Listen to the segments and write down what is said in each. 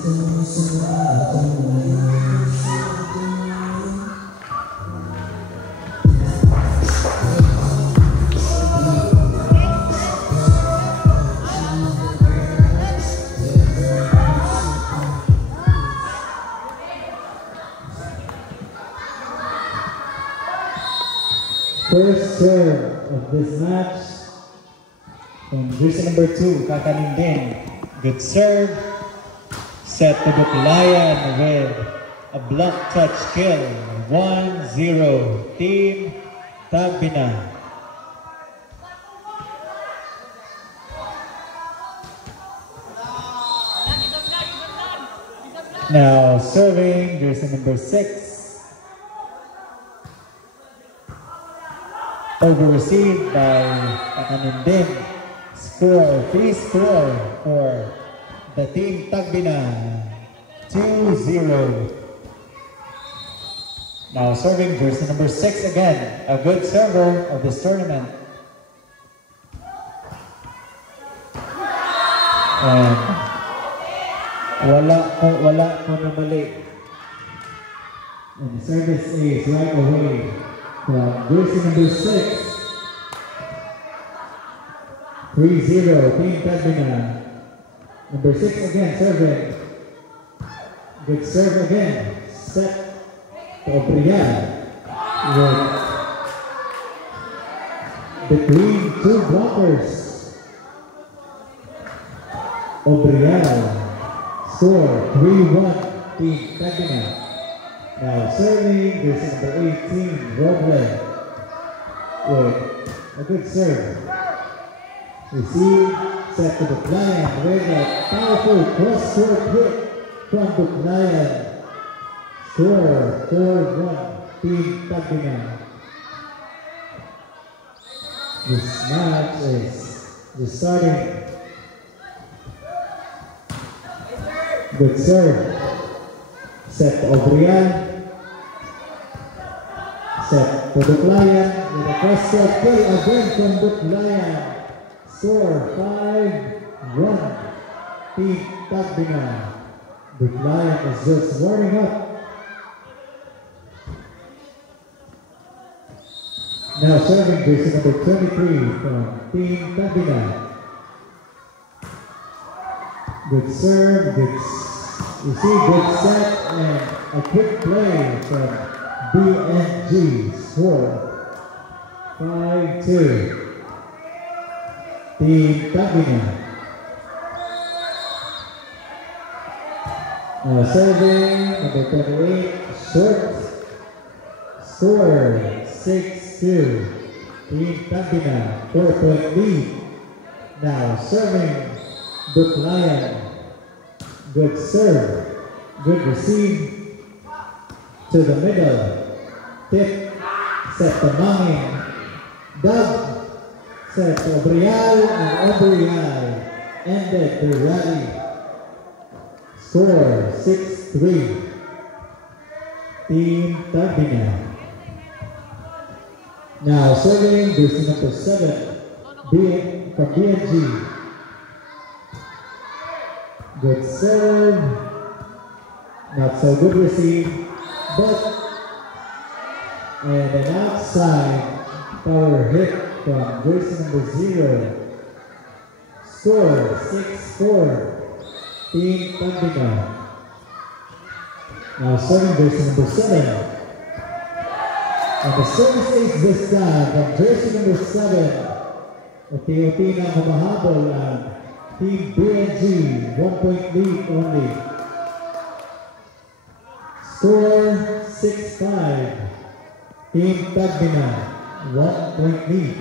First serve of this match from jersey number 2, Kakanindin. Good serve. Set to Buklayan with a block touch kill. 1-0 Team Tagbina. Now serving jersey number 6. Over received by Kakanindin. Free score for the Team Tagbina. 2-0. Now serving jersey number 6 again. A good server of this tournament. And wala po na mali. And the service is right away from jersey number 6. 3-0 Team Tagbina. Number 6 again serving. Good serve again. Set to Obrial with between two blockers. Obrial score 3-1 Team Tagbina. Now serving jersey number 18 Roble with a good serve. Receive, set to Buklayan with a powerful cross-court hit from Buklayan. Score 4-1 Team Tagbina. This match is just starting. Good serve. Set to Obrian. Set to Buklayan with a cross-court kill again from Buklayan. Score 5-1 Team Tagbina. Buklayan is just warming up. Now serving jersey number 23 from Team Tagbina. Good serve, you see good set and a quick play from BNG. Score 5-2. Team Tagbina. Now serving number 28, short. Score 6-2. Team Tagbina, 4-point lead. Now serving Buklayan. Good serve. Good receive to the middle. Tip. Set to Mangin. Dug. Set to Obrial, and Obrial ended the rally. Score 6-3. Team Tagbina. Now serving jersey number 7 from BNG. Good serve. Not so good receive, but and an outside power hit from jersey number 0. Score 6-4. Team Tagbina. Now serving jersey number 7. And the service is this time from jersey number 7. Unti-unti na humahabol ang Team BNG. 1-point lead only. Score 6-5. Team Tagbina. 1-point lead.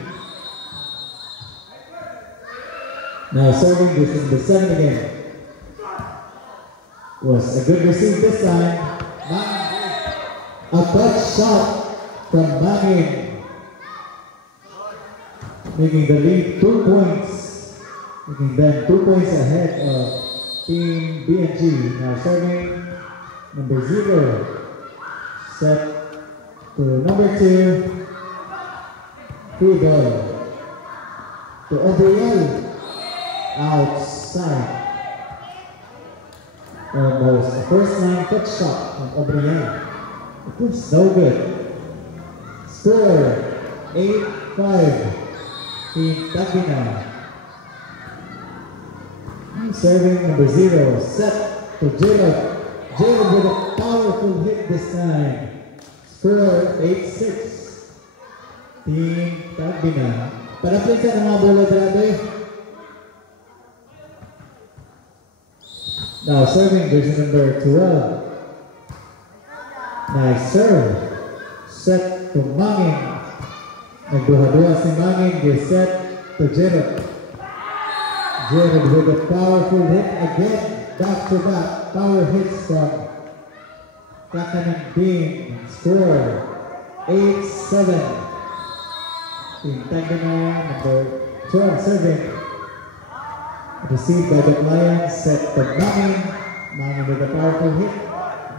Now serving jersey number 7 again. Was a good receive this time. A touch shot from Mangin, making the lead 2 points, making them 2 points ahead of Team BNG. Now serving number 0, set to number 2, free ball to Obriel, outside. Almost a first line touch shot from Obriel. It was no good. Score 8-5. Team Tagina. Serving number 0, set to Jacob. Jacob with a powerful hit this time. Score 8-6. Team Tagina. Para-play ng mga bola grabe. Now serving jersey number 12. Nice serve. Set to Mangin. Nagduha-duha si Mangin. They set to Jacob. Jacob with a powerful hit again. Back-to-back power hits from Kakanin Bean. Score 8-7. Team Tagina number 12 serving. Received by the Lions, set to Mangin. Mangin with a powerful hit.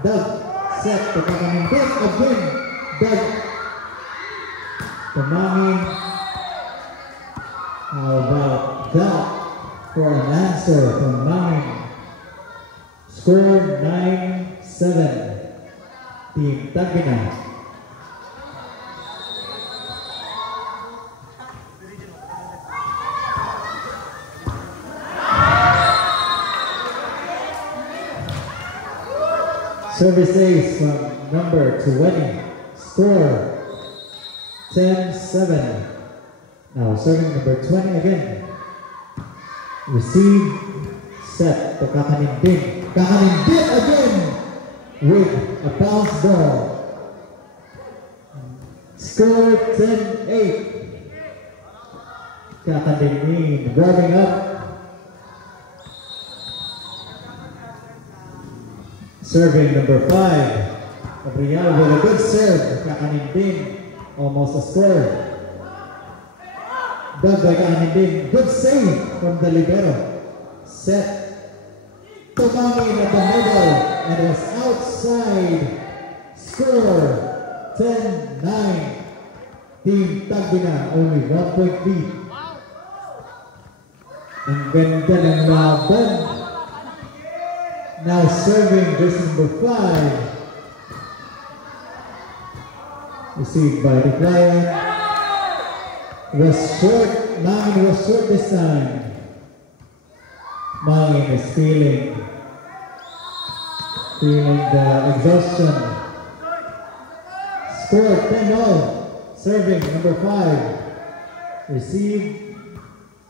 Doug, set to Kakanin Bean again. Doug to Mangin. How about that for an answer from Mangin? Score 9-7. Team Tagina. Service ace from number 20. Score 10-7. Now serving number 20 again. Receive, set to Kakanin Bean. Kakanin Bean again with a bounce ball. Score 10-8. Kakanin Bean warming up. Serving number 5. Gabriel with a good serve. Kakanin Bean, almost a score. Dug by Kakanin Bean, good save from the libero. Set to Mangin at the middle, and it was outside. Score 10-9. Team Tagina only 1 point lead. Ang ganda ng laban. Now serving jersey number 5. Received by the client. Was short. Mangin was short this time. Mangin is feeling the exhaustion. Score 10-0. Serving number 5. Received.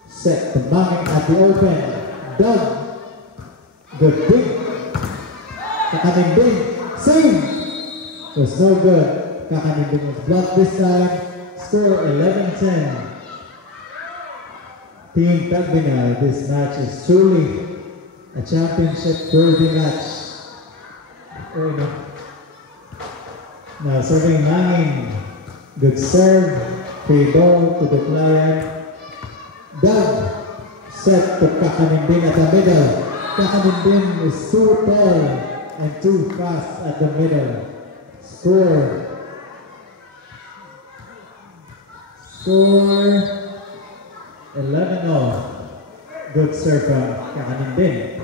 Set to Mangin at the open. Doug. Good dig. Kakanin Bean. Save. Was no good. Kakanin Bean was blocked this time. Score 11-10. Team Tagina, this match is truly a championship-worthy match. Now serving Mangin. Good serve. Free ball to the client. Doug. Set to Kakanin Bean at the middle. Kakanin Bean is too tall and too fast at the middle. Score 11-0. Good serve from Kakanin Bean.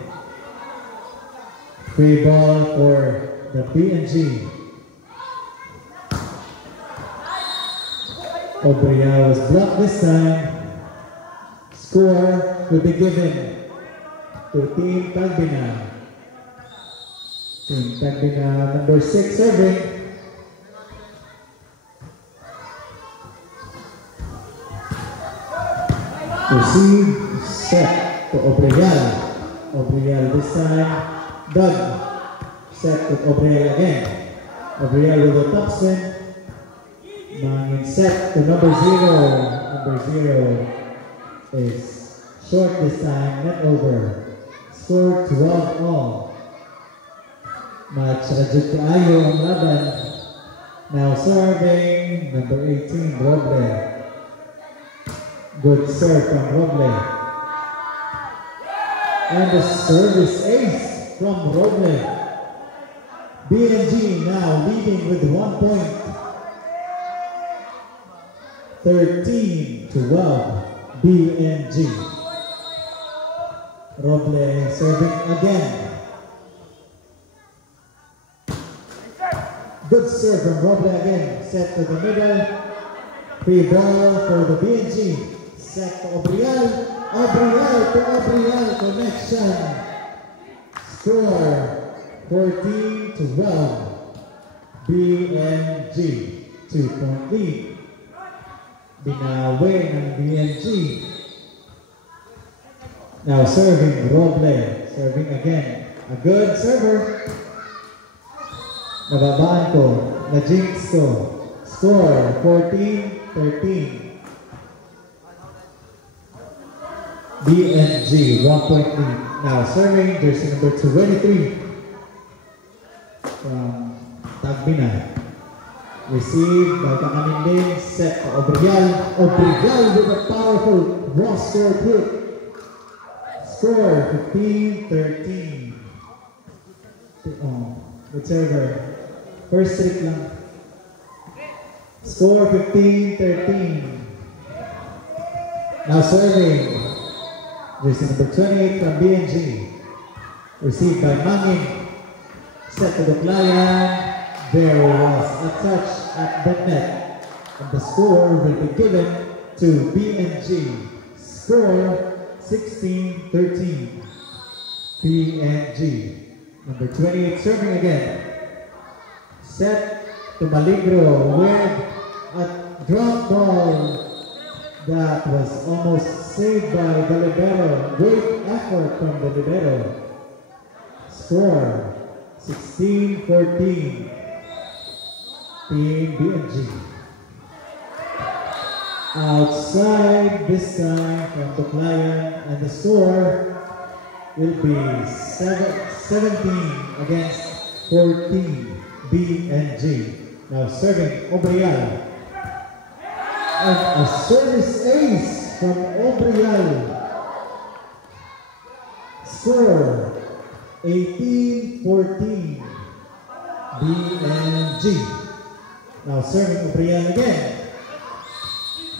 Free ball for the BNG. Obriel was blocked this time. Score will be given to Team Tagina. Team Tagina number 6 serving. Receive, set to Obriel. Obriel this time. Doug. Set to Obriel again. Obriel with a top spin. Mangin set to number 0. Number 0 is short this time, net over. Score 12-all. Match rajut kaayo ang laban. Now serving number 18, Roble. Good serve from Roble. And the service ace from Roble. BNG now leading with 1 point. 13-12 BNG. Roble serving again. Good serve from Roble again. Set to the middle. Free ball for the BNG. Set to Obrial. Obrial to Obrial. Connection. Score 14-12. BNG. 2-point lead. Binawi ng BNG. Now serving Roble. Serving again. A good server. Nababaan ko. Na-jinx ko. Score 14-13. BNG 1-point lead. Now serving jersey number 23 from Tagbina. Received by Kakaninding. Set to Obrial. Obrial with a powerful roster hit. Score 15-13. Good server. First trick lang. Score 15-13. Now serving. Jersey number 28 from BNG. Received by Mangin. Set to the client. There was a touch at the net. And the score will be given to BNG. Score 16-13. BNG. Number 28 serving again. Set to Maligro with a drop ball that was almost saved by the libero. Great effort from the libero. Score 16-14. Team BNG. Outside this time from the client, and the score will be 17 against 14. BNG. Now serving Obrial. And a service ace from Obrial. Score 18-14. BNG. Now serving Obrial again.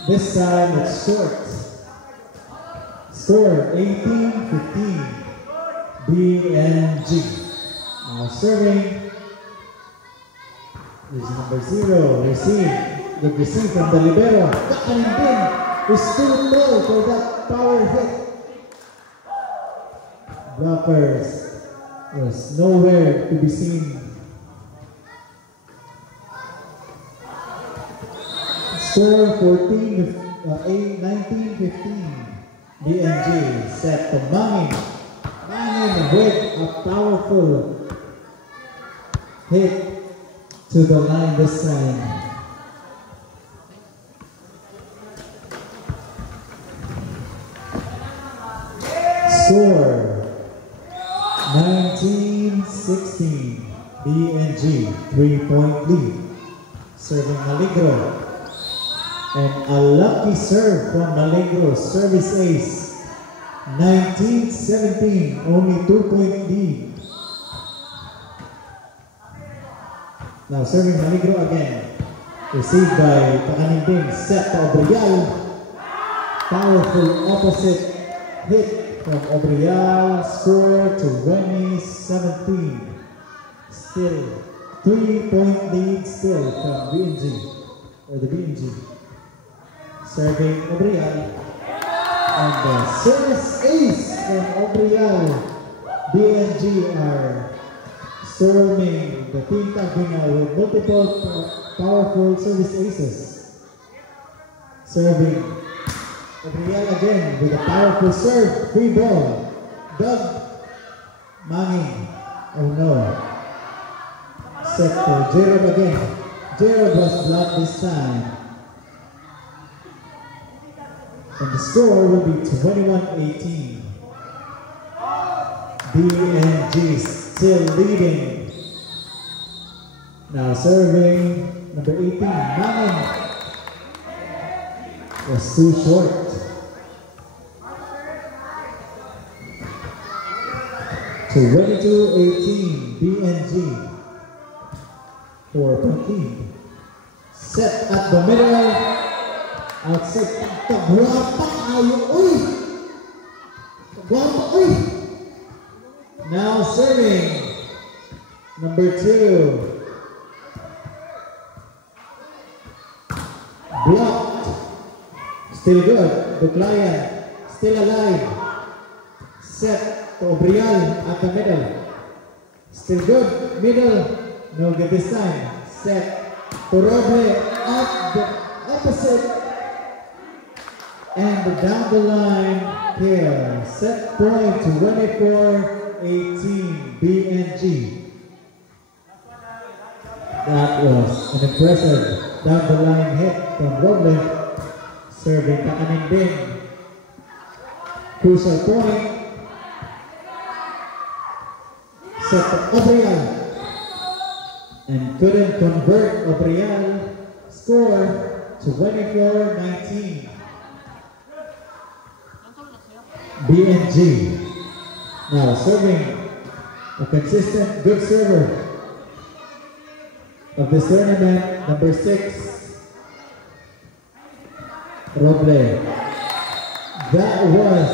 This time it's short. Score 18-15. BNG. Now serving is number 0. Receive. The receive from the libero. Kakaninding is too low for that power hit. Blockers was nowhere to be seen. Score 19-15. BNG set to Mangin. Mangin with a powerful hit to the line this time. Score 19-16. BNG 3-point lead. Serving Maligro. And a lucky serve from Maligro. Service ace. 19-17. Only 2-point lead. Now serving Maligro again. Received by Kakaninding. Set to Obrial. Powerful opposite hit from Obrial. Score 20-17. Still 3-point lead still from BNG. Or the BNG. Serving Obrial. And the service ace from Obrial. BNG are storming the Team Tagbina with multiple powerful service aces. Serving Obrial again with a powerful serve. Free ball. Doug Mangin. Oh no. Set for Jared again. Jared was blocked this time. And the score will be 21-18. BNG still leading. Now serving number 18, Mangin. Was too short. To 22-18, BNG. 4-point lead. Set at the middle. Outside. Kagwapa ayo. Uy! Kagwapa, uy! Now serving number 2. Blocked. Still good. Duclayan. Still alive. Set to Obrial at the middle. Still good. Middle. No good this time. Set to Roble at the opposite. And down the line here. Set point 24-18 BNG. That was an impressive down the line hit from Roble. Serving kakanin din. Crucial point. Set to Obrial. And couldn't convert. Obrial score 24-19. BNG. Now serving a consistent good server of this tournament, number 6. Roble. That was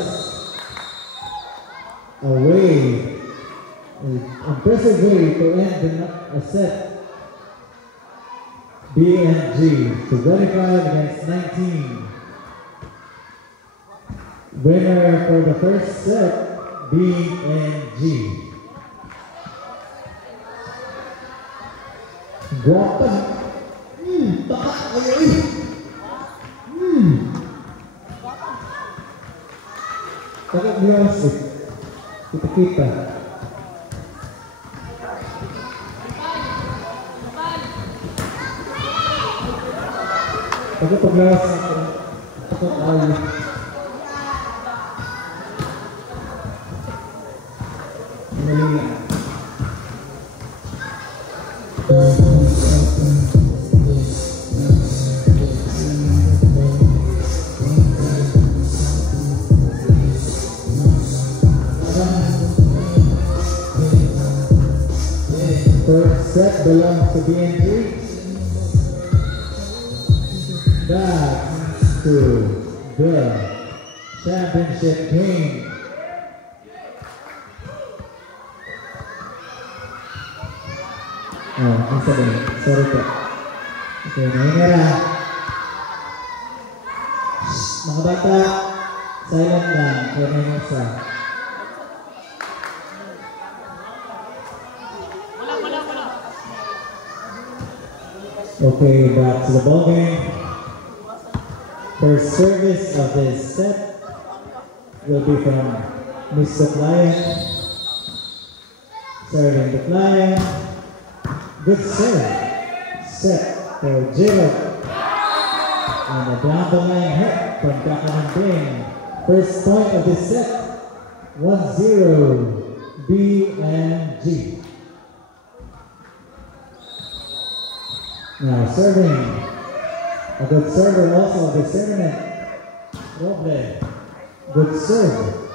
a way, an impressive way to end a set. BNG to 25 against 19. Winner for the first set, BNG. Guwapa. Baka ay. Bakit music? Kita-kita. Bakit pag-lawas ako ay malina. First set belongs to BNG. Back to the championship game. Oh, ang sabi. Sorry po. Okay, nahingara. Mga bata, silent lang. Kaya nahinga. Okay, back to the ball game. First service of this set will be from Mr. Duclayan. Serving Duclayan. Good serve. Set for Jiro. And a down the line hit from Kakanin Ding. First point of this set. 1-0 BNG. Now serving, a good server also of the tournament, Roble, good serve.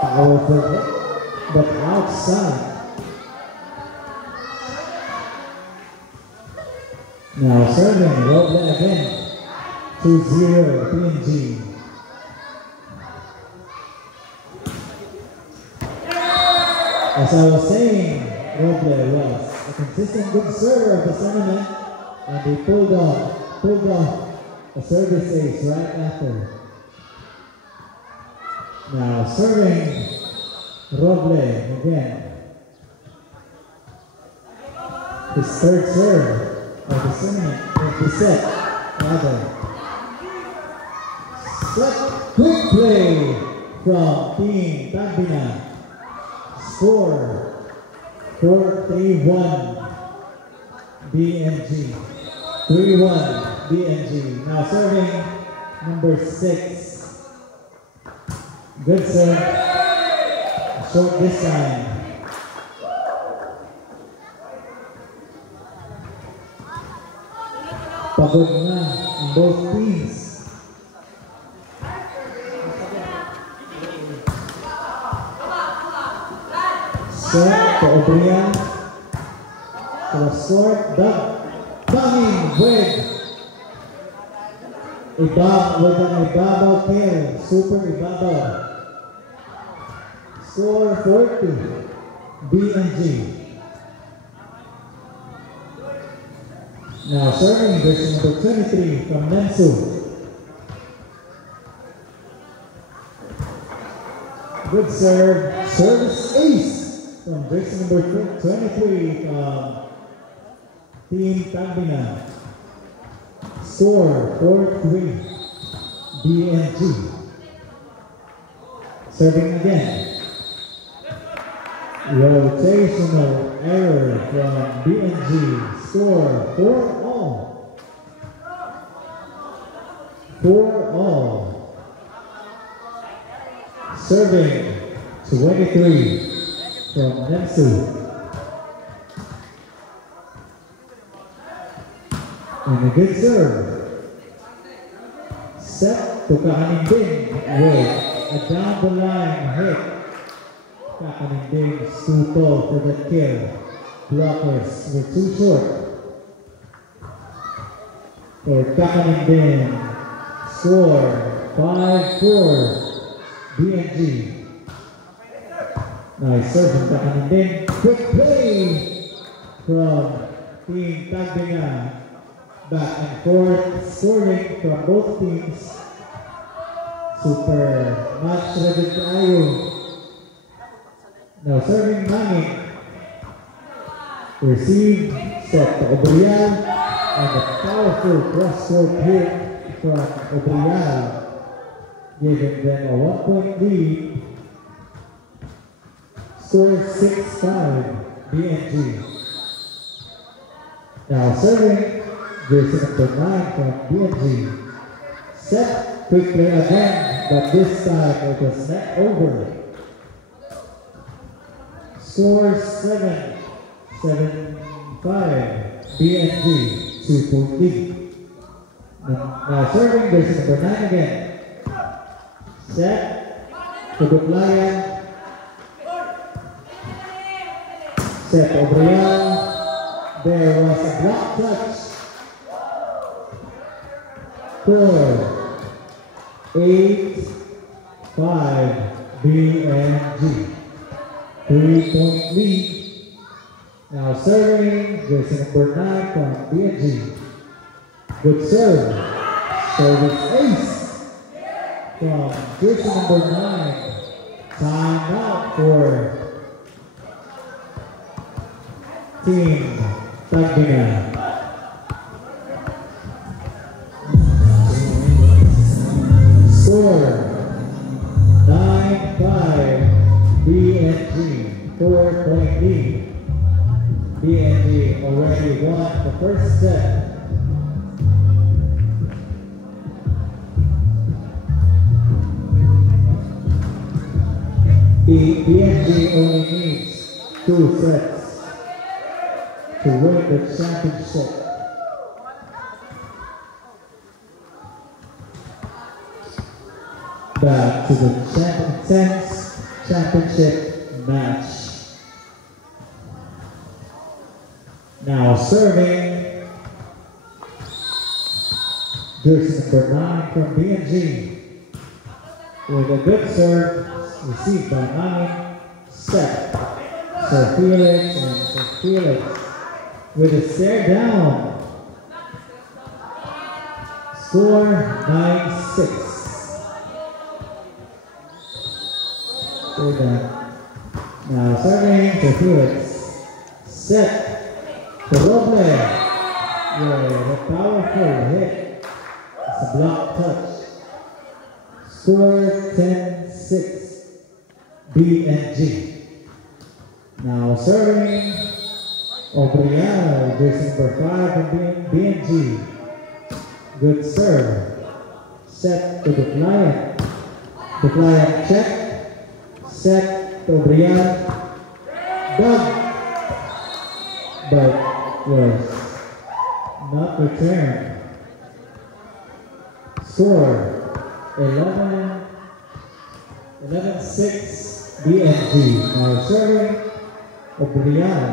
Powerful hit, but outside. Now serving, Roble again, 2-0 PNG. As I was saying, Roble was a consistent good server of the tournament, and he pulled off a service ace right after. Now serving Roble again. His third serve of the tournament, of the set, rather. Set quick play from Team Tambina. Score 4-3-1 BNG. 3-1 BNG. Now serving number 6. Good serve. Short this time. Pagod na in both teams. Set to Obrian. To the short, banging with an ibabaw kill. Super ibabaw. Score 4-2. BNG. Now serving versus number 23 from Nensu. Good serve. Service ace from jersey number 23 from Team Tagbina. Score 4-3. BNG. Serving again. Rotational error from BNG. Score 4-all. 4-all. Serving 23 from Nemsu. And a good serve. Set to Kakaninding with a down the line hit. Kakaninding is too tall for that kill. Blockers were too short. For Kakaninding, score 5-4. BNG. Nice serve from Kakaninding. Quick play from Team Tagbina. Back and forth scoring from both teams. Super match ready tayo. Now serving Manging. Receive, set to Obrial, and a powerful cross-court hit from Obrial, giving them a 1-point lead. Score 6-5, BNG. Now serving jersey number 9 from BNG. Set, quick play again, but this time it was net over. Score 7-5, BNG, 2-point lead. Now serving jersey number 9 again. Set, to Duplayan. Set, Obriel. There was a block touch. 8-5 BNG. 3-point lead. Now serving jersey number 9 from BNG. Good serve. Service ace from jersey number 9. Time out for Team Tagbina. Score 9-5 BNG, 4-point lead. BNG already won the first set. BNG only needs 2 sets to win the championship. Back to the 10th championship match. Now serving jersey number 9 from BNG with a good serve received by Manging. Set. Sir Felix and Sir Felix with a stare down. Score 9-6. Now serving to Felix. Set to Roble. Yeah, a powerful hit. It's a block touch. Score 10-6. BNG. Now serving Obriel, jersey number 5 from BNG. Good serve. Set to Duplayan. Duplayan check. Set to Obriel. Done. But was not returned. Score 11-6 BNG. Now serving Obriel.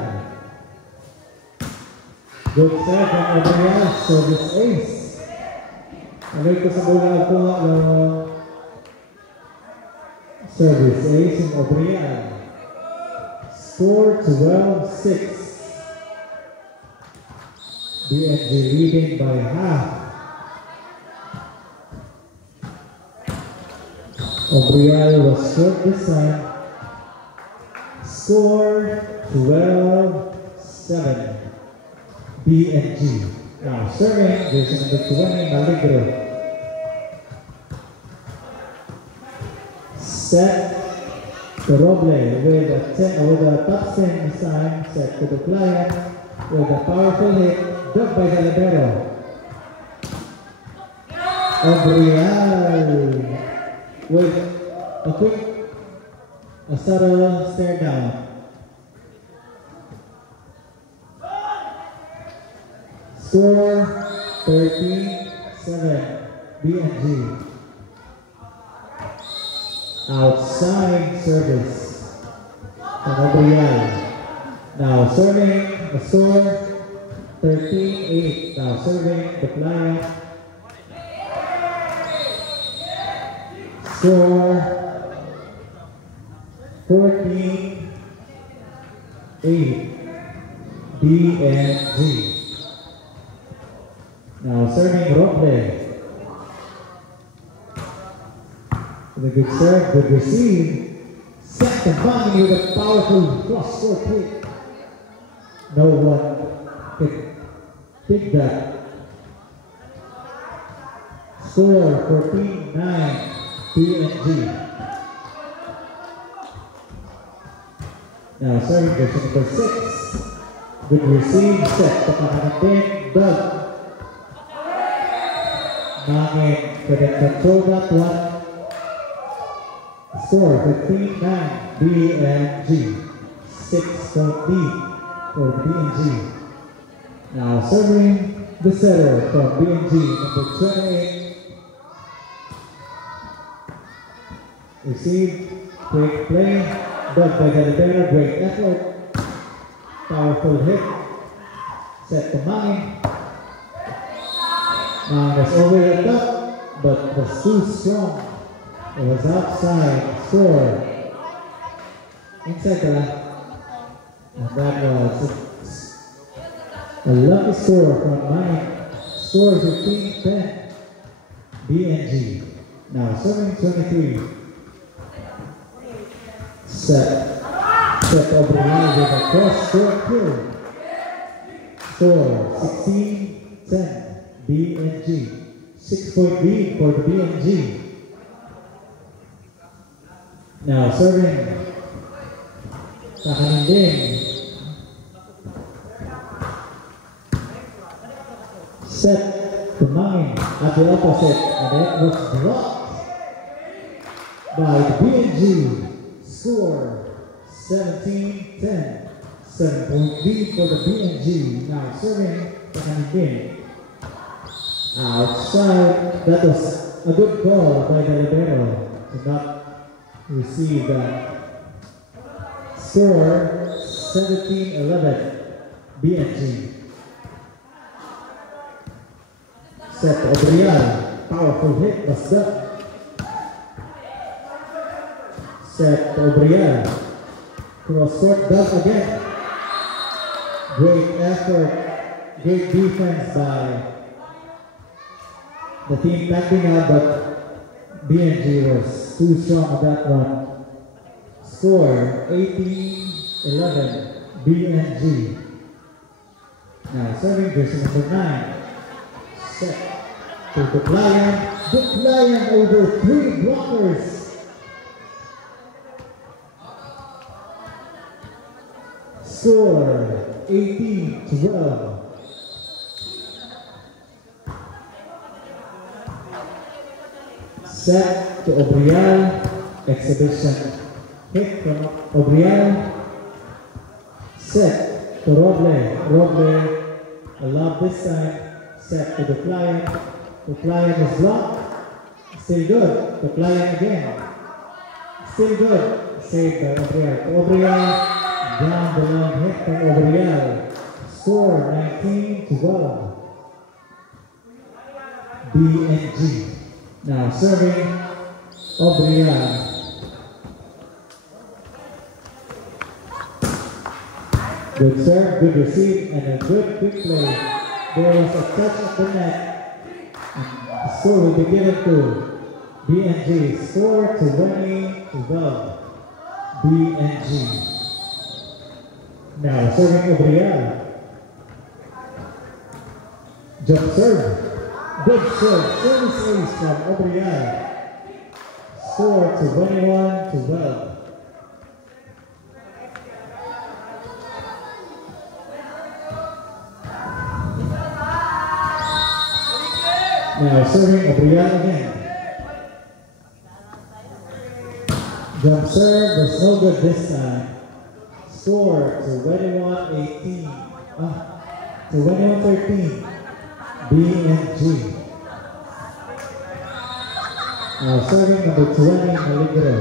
Good serve from Obriel. Service ace. Alay ko sa bola ako. Service ace from Obriel. Score 12-6. BNG leading by half. Obriel was short this time. Score 12-7. BNG. Now serving, there's number 20, Maligro. Set to Roble with a top spin this time. Set to the client with a powerful hit, dug by the libero. Obriel with a subtle stare down. Score 13-7. BNG. Outside service from Obriel. Now serving the score 13-8. Now serving the client. Score 14-8. BNG. Now serving Roble. With a good serve, good receive. Set the bombing with a powerful cross-court hit. No one could pick that. Score 14-9. BNG. Now serving version number 6. Good receive, set the Panamantin, dug. Mangin couldn't control that one. Score 15-9. BNG. 6-point lead for BNG. Now serving the setter from BNG, number 28. Receive, quick play, dug by the libero, great effort, powerful hit, set to Mangin. Was over the top, but was too strong. It was outside, score, inside the left, and that was a lucky score from Mangin. Score 15-10, BNG. Now serving 23. Set Obriel with a cross-court kill. Score 16-10. BNG. 6-point lead for the BNG. Now serving Kakaninding. Set to Mangin at the opposite, and it was blocked by the BNG. Score 17-10. 7-point lead for the BNG. Now serving Kakaninding. Outside, that was a good call by the libero to not receive that. Score 17-11. BNG. Set Obriel. Powerful hit was done. Set Obriel. Cross-court dug again. Great effort. Great defense by the team backing out, but BNG was too strong on that one. Score 18-11. BNG. Now serving version number 9. Set to the Lion. The Lion over 3 blockers. Score 18-12. Set to Obriel. Exhibition hit from Obriel. Set to Roble. Roble allowed this time. Set to the client. The client is blocked. Still good. The client again. Still good. Saved by Obriel. Obriel down the long hit from Obriel. Score 19-12. BNG. Now serving Obriel. Good serve, good receive, and a good quick play. There was a touch of the net. And the score will be given to BNG. Score to 20-12. BNG. Now serving Obriel. Jump serve. Good serve. Service ace from Obriel. Score to 21-12. Now serving Obriel again. Jump serve was no good this time. Score to 21-18. To 21-13. BNG. Now serving number 20, Maligro.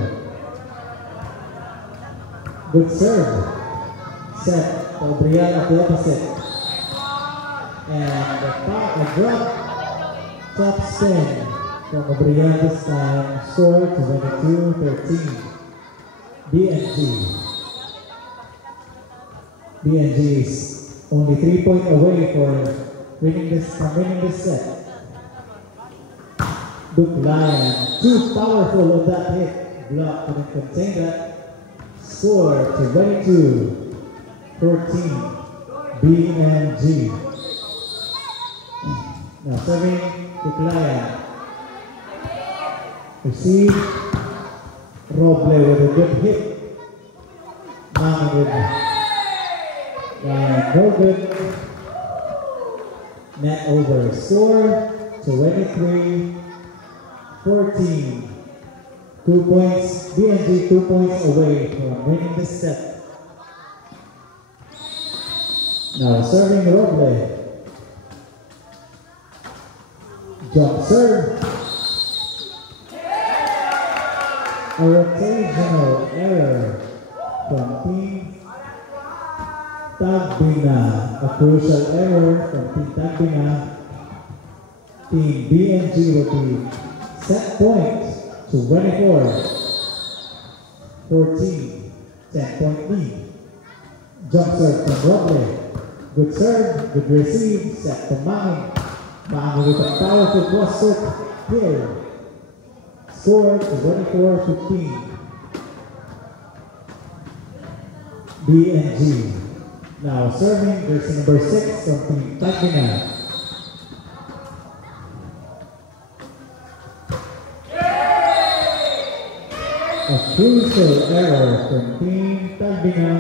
Good serve. Set. Obriel at the opposite. And a drop. Top spin from Obriel this time. Score to 22-13. BNG. BNG is only 3 points away from winning this set. Good Lion, too powerful on that hit. Block couldn't contain that. Score to 22-14. BNG. Now serving Good Lion. Receive. Roble with a good hit. Mami with no good. Net over. Score 23-14. 2 points. BNG 2 points away from winning this set. Now serving Roble. Jump serve. A rotational error from Team Tagbina. A crucial error from Team Tagbina. Team BNG will be set point to 24-14. 10-point lead. Jump serve from Roble. Good serve, good receive, set from Manning. Manning with a powerful cross serve here. Score to 24-15. BNG. Now serving jersey number 6 from Team Tagbina. A crucial error from Team Tagbina.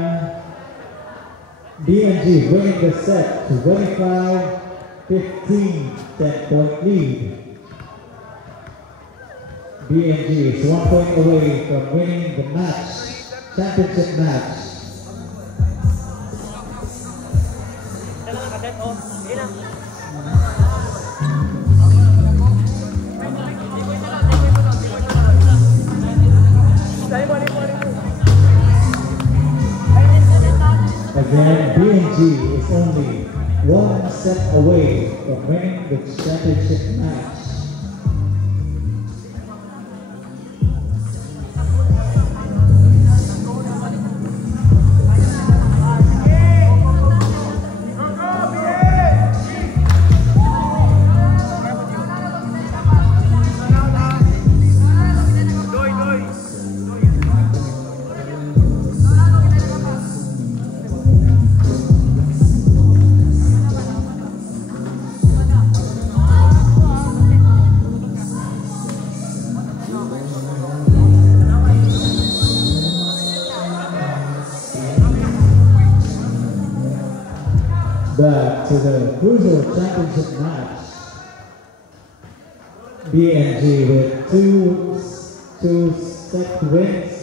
BNG winning the set to 25-15. 10-point lead. BNG is 1 point away from winning the match, championship match. Again, BNG is only 1 set away from winning the championship match. Back to the crucial championship match. BNG with two set wins.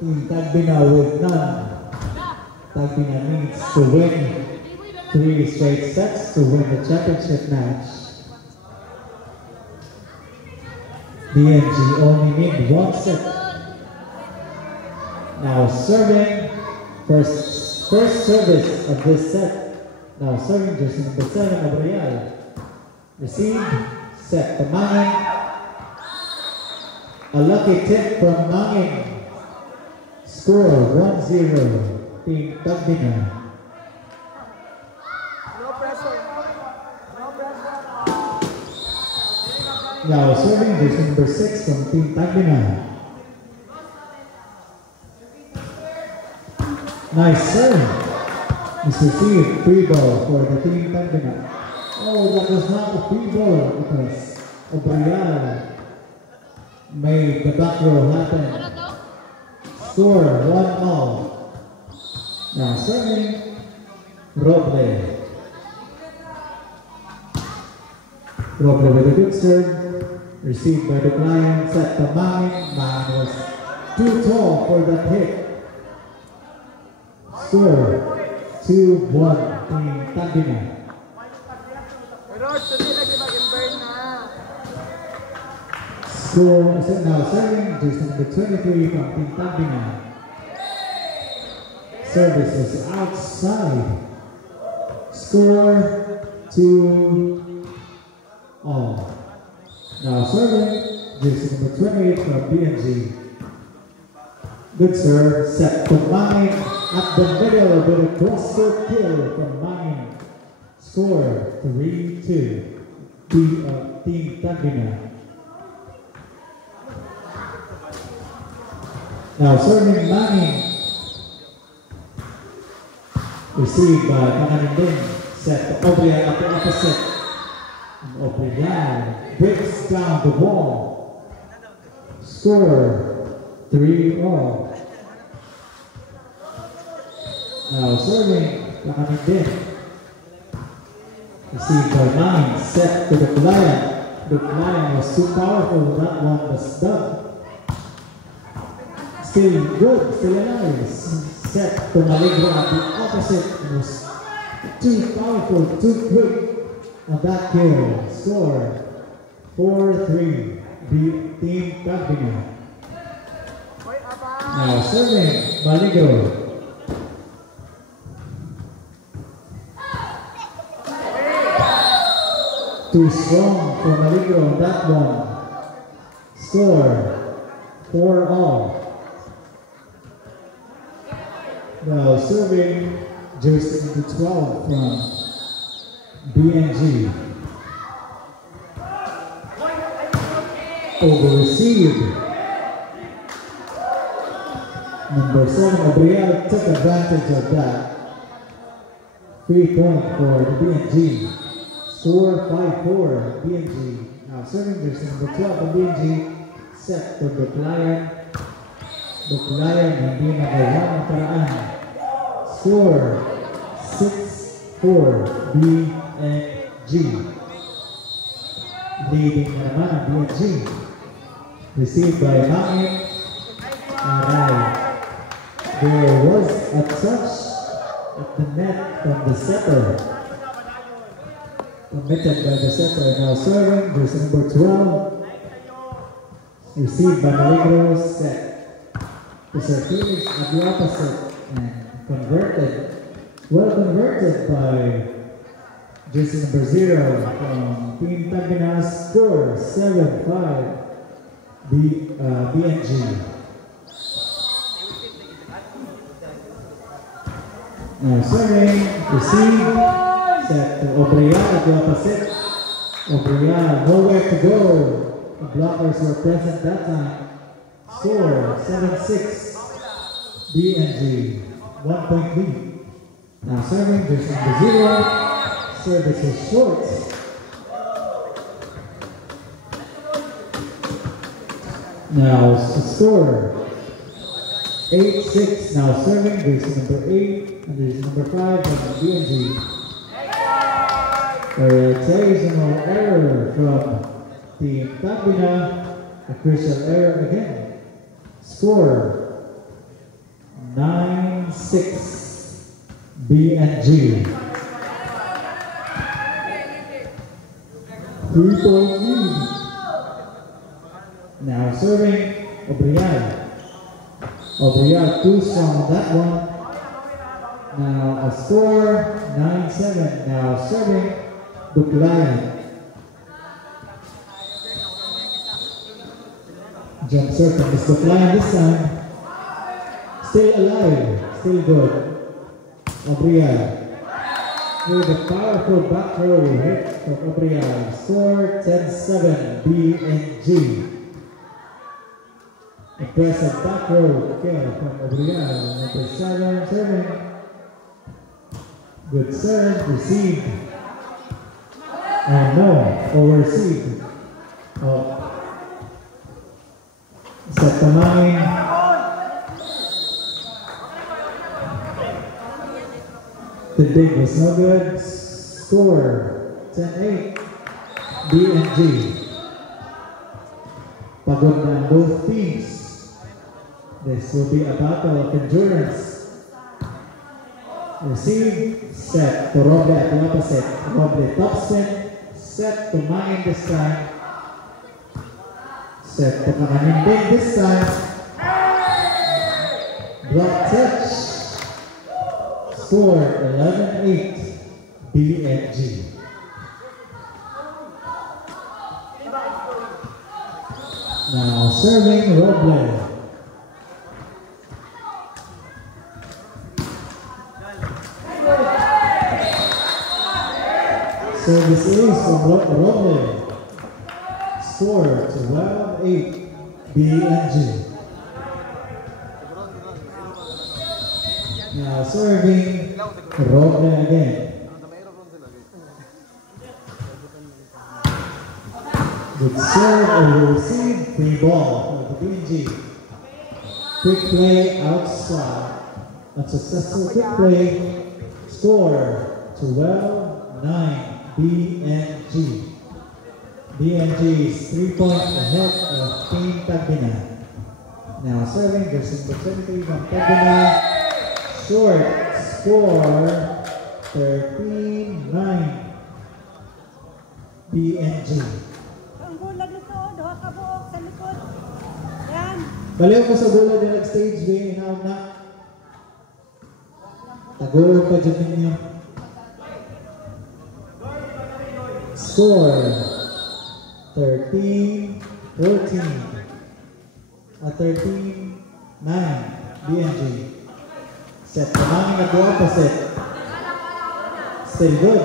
Team Tagbina with none. Tagbina needs to win 3 straight sets to win the championship match. BNG only need 1 set. Now serving First service of this set. Now serving jersey number 7 of Real. Receive, set to Mangin. A lucky tip from Mangin. Score 1-0. Team Tagbina. No pressure. No pressure. Now serving is number 6 from Team Tagbina. Nice serve. It's received free ball for the Team Tagbina. Oh, that was not a free ball because Obrial made the back row happen. Score 1-all. Now serving Roble. Roble with a good serve. Received by the client. Set to Mangin. Mangin was too tall for that hit. Score 2-1. Team Tagbina. Score now serving just number 23 from Team Tagbina. Service is outside. Score 2-all. Now serving just number 28 from BNG. Good serve, set to Mangin at the middle with a cross-court kill from Mangin. Score 3-2. Team Tagbina. Now serving Mangin. Received by Panganindin. Set to Obrian at the opposite. And Obrian breaks down the wall. Score 3-all. Now serving Panganindin. Received by Mangin. Set to the client. The client was too powerful. That one was done. Still good, still alive. Set to Maligro at the opposite. It was too powerful, too quick on that kill. Score 4-3. Team Tagbina. Now serving Maligro. Too strong for Maligro on that one. Score 4-all. Now serving jersey number 12 from BNG. Over received. Number 7, Obriel took advantage of that. 3 point for the BNG. Score 5-4 BNG. Now serving jersey number 12 from BNG. Set for the client. The client hindi nagawa ng paraan. Score 6-4 BNG. Leading na naman ang BNG. Received by Mangin. Alright. There was a touch at the net from the setter. Committed by the setter. Now serving, jersey number 12. Received by Maligro. Set to Sir Felix at the opposite. And converted, well converted by jersey number 0 from Team Tagbina. Score 7-5 BNG. Now serving, receive, set to Obrian at the opposite. Obrian, nowhere to go. The blockers were present that time. Score 7-6 BNG. 1 point lead. Now serving, jersey number 0. Service is short. Now score 8-6. Now serving, jersey number 8 and jersey number 5 from BNG. A occasional error from Team Tagbina. A crucial error again. Score 9-6 BNG. 3 point lead. Now serving Obrial. Obrial too strong on that one. Now a score 9-7. Now serving Duklayan. Jump serve from Mr. Duklayan this time. Still alive, still good. Obrial. With a powerful back row hit from Obrial. Score 10-7, BNG. Impressive back row kill from Obrial. Number 7 serving. Good serve, received. And no, over-received. Set to 9. The dig was no good. Score 10-8. BNG. Pagod na both teams. This will be a battle of endurance. Receive, set to Roble at the opposite. Roble topspin, set to Mangin this time. Set to Kakanindin this time. Block touch. Score 11-8, BNG. Now serving Roble. Service is from Roble. Score 12-8, BNG. Now serving Roble again. Good serve or receive, free ball for the BNG. Quick play outside. Unsuccessful quick play. Score 12-9. BNG. BNG is 3 points ahead of Team Tagbina. Now serving versus number 23 from Tagbina. Short score 13-9. BNG. Ang bulag nito, doha ka buok sa likod. Yan. Baliw ko sa bulag na nag-stage way inaw na. Tagulog pa dyan ninyo. Score 13-14. 13-9. BNG. Set the Mangin at the opposite. Still good.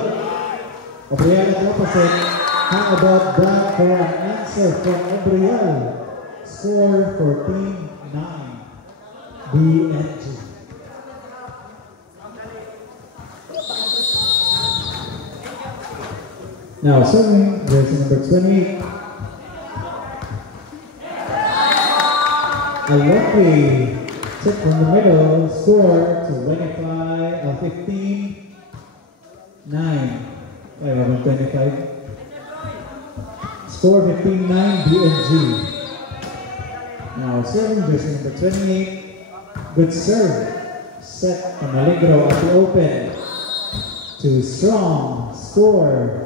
Obrial at the opposite. How about that for an answer from Obrial? Score 14-9. BNG. Now serving jersey number 28. A lucky tip from the middle. Score 15-9. 25. Score 15-9 BNG. Now serving jersey number 28. Good serve. Set from Allegro at the open. Too strong. Score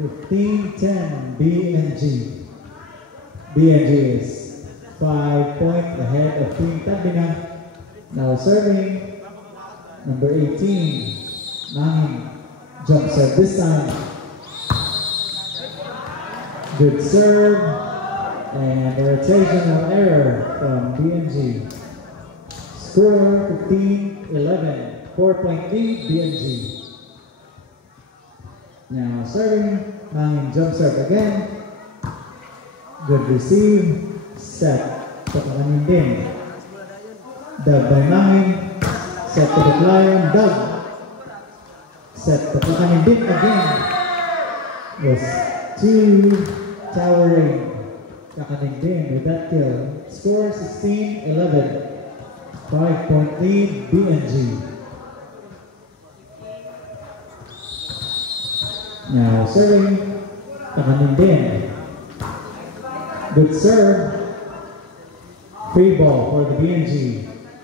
15-10 BNG. BNG is 5 points ahead of Team Tagbina. Now serving number 18. Mangin. Jump serve this time. Good serve. And a rotational error from BNG. Score 15-11. 4-point lead BNG. Now serving, Mangin jump serve again. Good receive. Set to Kakanindin. Dug by Mangin. Set to the flyer. Dug. Set to Kakanindin again. Was too towering. Kakanindin with that kill. Score 16-11. 5-point lead BNG. Now serving Kakanindin. Good serve. Free ball for the BNG.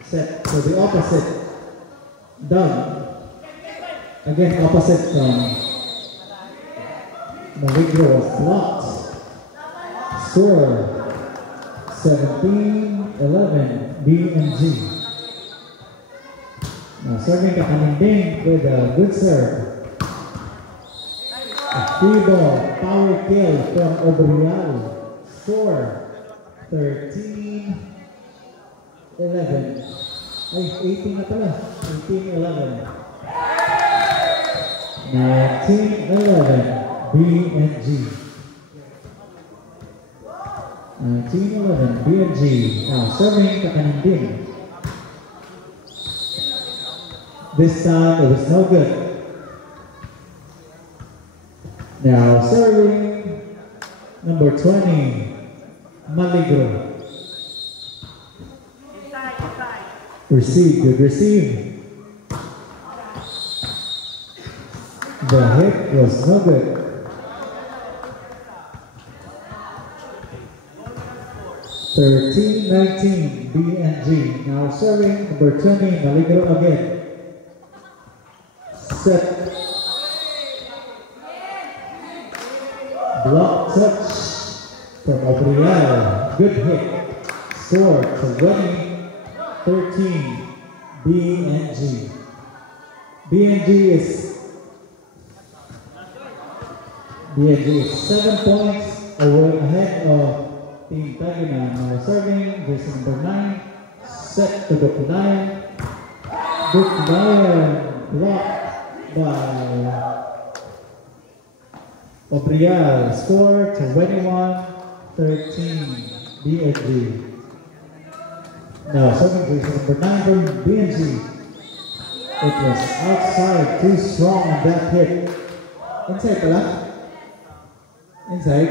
Set to the opposite. Dug. Again opposite from Maligro was blocked. Score 17-11 BNG. Now serving Kakanindin with a good serve. A free ball, power kill from Obrial. Score 13-11 Ay, 18 na pala. 18-11. 19-11. BNG. 19-11. BNG. Now, serving Kakanandin. This time, it was no good. Now, serving number 20, Maligro. Receive, good receive. The hit was no good. 13-19, BNG. Now serving number 20, Maligro again. Set. Block touch from Obriel. Good hit. Score 20-13, BNG. BNG is 7 points away ahead of Team Tagina. Now serving, jersey number 9, set to Dukdayan. Dukdayan blocked by Obriel. Score 21-13, BNG. Now serving jersey number 9 from BNG. It was outside, too strong on that hit. Inside pala. Inside.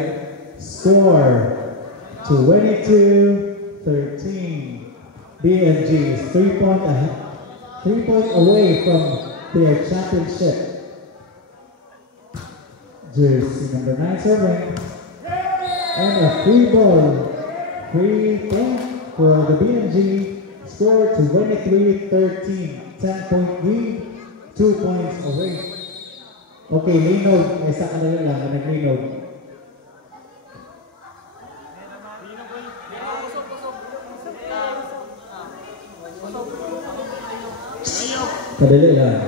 Score 22-13. BNG is 3 points away from their championship. Jersey number 9 serving. And a free ball. Free point for the BNG. Score 23-13. 10-point lead. 2 points away. Okay, linog. Isa ka na lang na naglinog. Kadali lang.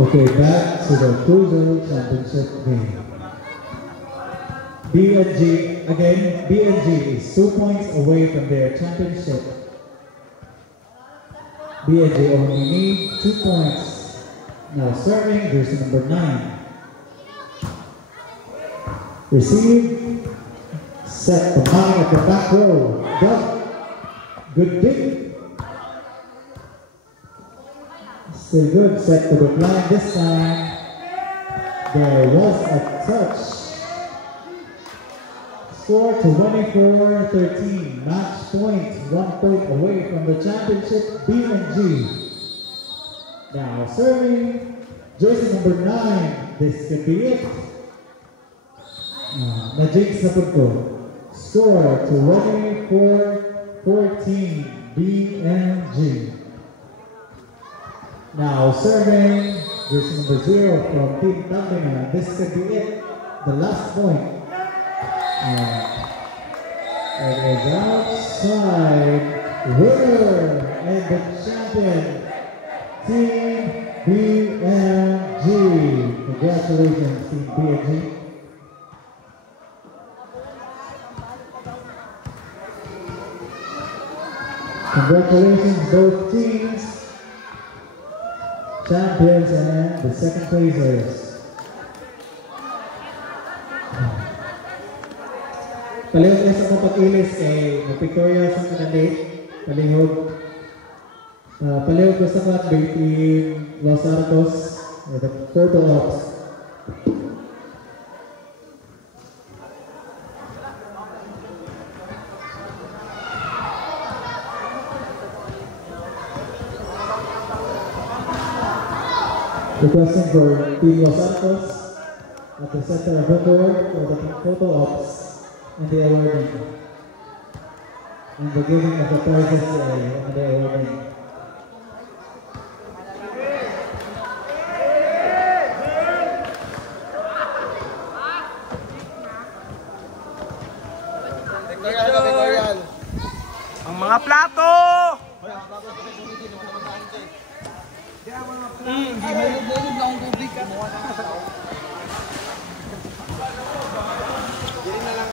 Okay, back to the Cruiser Championship game. BNG, again, BNG is 2 points away from their championship. BNG only need 2 points. Now serving, jersey number 9. Receive, set the money at the back row. Good dig. Still good, set to the line this time. There was a touch. Score 24-13. Match point, 1 point away from the championship, BNG. Now serving, jersey number 9. This could be it. Na-jinx na po ko. Score 24-14, BNG. Now serving, jersey number 0 from Team Tagina. This could be it. The last point. It is outside. Winner and the champion, Team BNG. Congratulations, Team BNG. Congratulations, both teams. Champions and the second placers. Palihog na sa mga pag-ilis kay Victoria sa candidate. Palihog. Palihog na sa mga Team Los Santos or the photo ops. Requesting for Team Los Santos at the center of Woodward for the photo ops and the awarding. And the giving of the prizes and the awarding. Ang mga plato! Gimulog-bulog lang ang tubig ka.